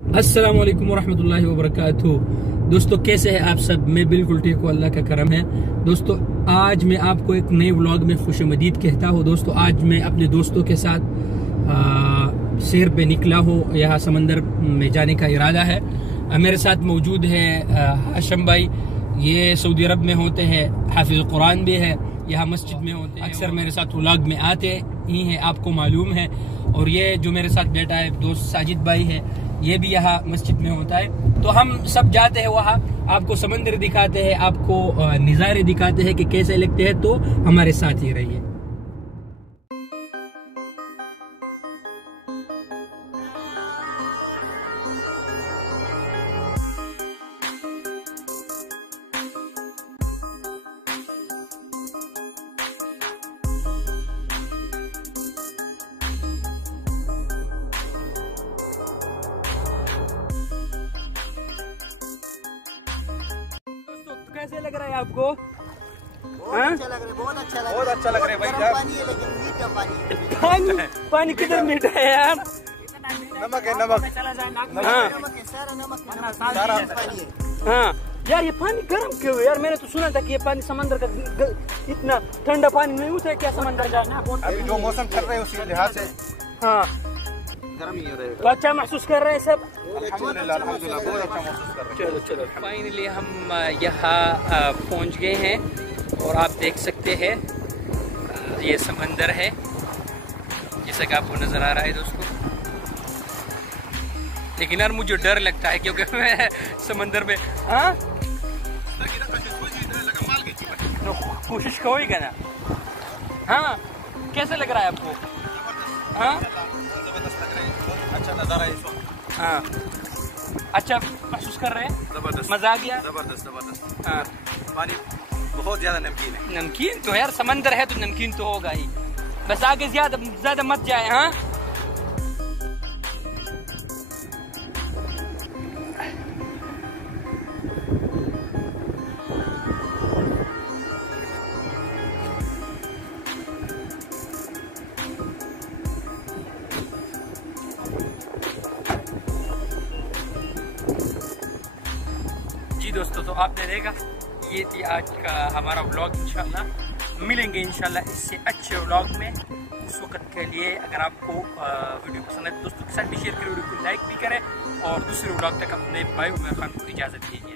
अस्सलाम वालेकुम वरहमतुल्लाहि वबरकातुहू। दोस्तों कैसे हैं आप सब? मैं बिल्कुल ठीक हूँ, अल्लाह का करम है। दोस्तों आज मैं आपको एक नए व्लॉग में खुशमदीद कहता हूँ। दोस्तों आज मैं अपने दोस्तों के साथ सैर पे निकला हूँ। यहाँ समंदर में जाने का इरादा है। मेरे साथ मौजूद है हाशिम भाई, ये सऊदी अरब में होते हैं, हाफिज कुरान भी है, यहाँ मस्जिद में होते हैं, अक्सर मेरे साथ व्लॉग में आते ही हैं, आपको मालूम है। और ये जो मेरे साथ बैठा है दोस्त साजिद भाई है, ये भी यहाँ मस्जिद में होता है। तो हम सब जाते हैं वहाँ, आपको समंदर दिखाते हैं, आपको नज़ारे दिखाते हैं कि कैसे लगते हैं। तो हमारे साथ ही रहिए। कैसे लग रहा है आपको? बहुत अच्छा लग रहा है, बहुत अच्छा लग रहा है, बहुत अच्छा लग रहा है भाई। पानी है लेकिन मीठा पानी है। पानी किधर मीठा है यार? नमक है, नमक। हाँ नमक है, सारा नमक है, सारा पानी है। हाँ यार, ये पानी गर्म क्यों है यार? मैंने तो सुना था कि ये पानी समंदर का इतना ठंडा पानी नहीं होता है क्या समंदर का? अभी जो मौसम चल रहा है उसी लिहाज से हाँ गर्म ही रहे। तो अच्छा महसूस कर रहे हैं सब? अल्हम्दुलिल्लाह, अल्हम्दुलिल्लाह, बहुत अच्छा महसूस कर रहे हैं। चलो फाइनली हम यहाँ पहुँच गए हैं और आप देख सकते हैं ये समंदर है जैसा कि आपको नजर आ रहा है दोस्तों। लेकिन यार मुझे डर लगता है क्योंकि मैं समंदर में हाँ कोशिश करोगे ना। हाँ कैसे लग रहा है आपको? हाँ अच्छा नजारा है इस वक्त। हाँ अच्छा महसूस कर रहे हैं? जबरदस्त, मजा आ गया? जबरदस्त जबरदस्त। हाँ पानी बहुत ज्यादा नमकीन है। नमकीन तो यार समंदर है तो नमकीन तो होगा ही, बस आगे ज्यादा मत जाए। हाँ जी दोस्तों, तो आपने देखा ये थी आज का हमारा व्लॉग। इंशाल्लाह मिलेंगे इंशाल्लाह इससे अच्छे व्लॉग में। उस वक्त के लिए अगर आपको वीडियो पसंद है दोस्तों के साथ भी शेयर करें, वीडियो को लाइक भी करें और दूसरे व्लॉग तक अपने भाई उमर खान को इजाज़त दीजिए।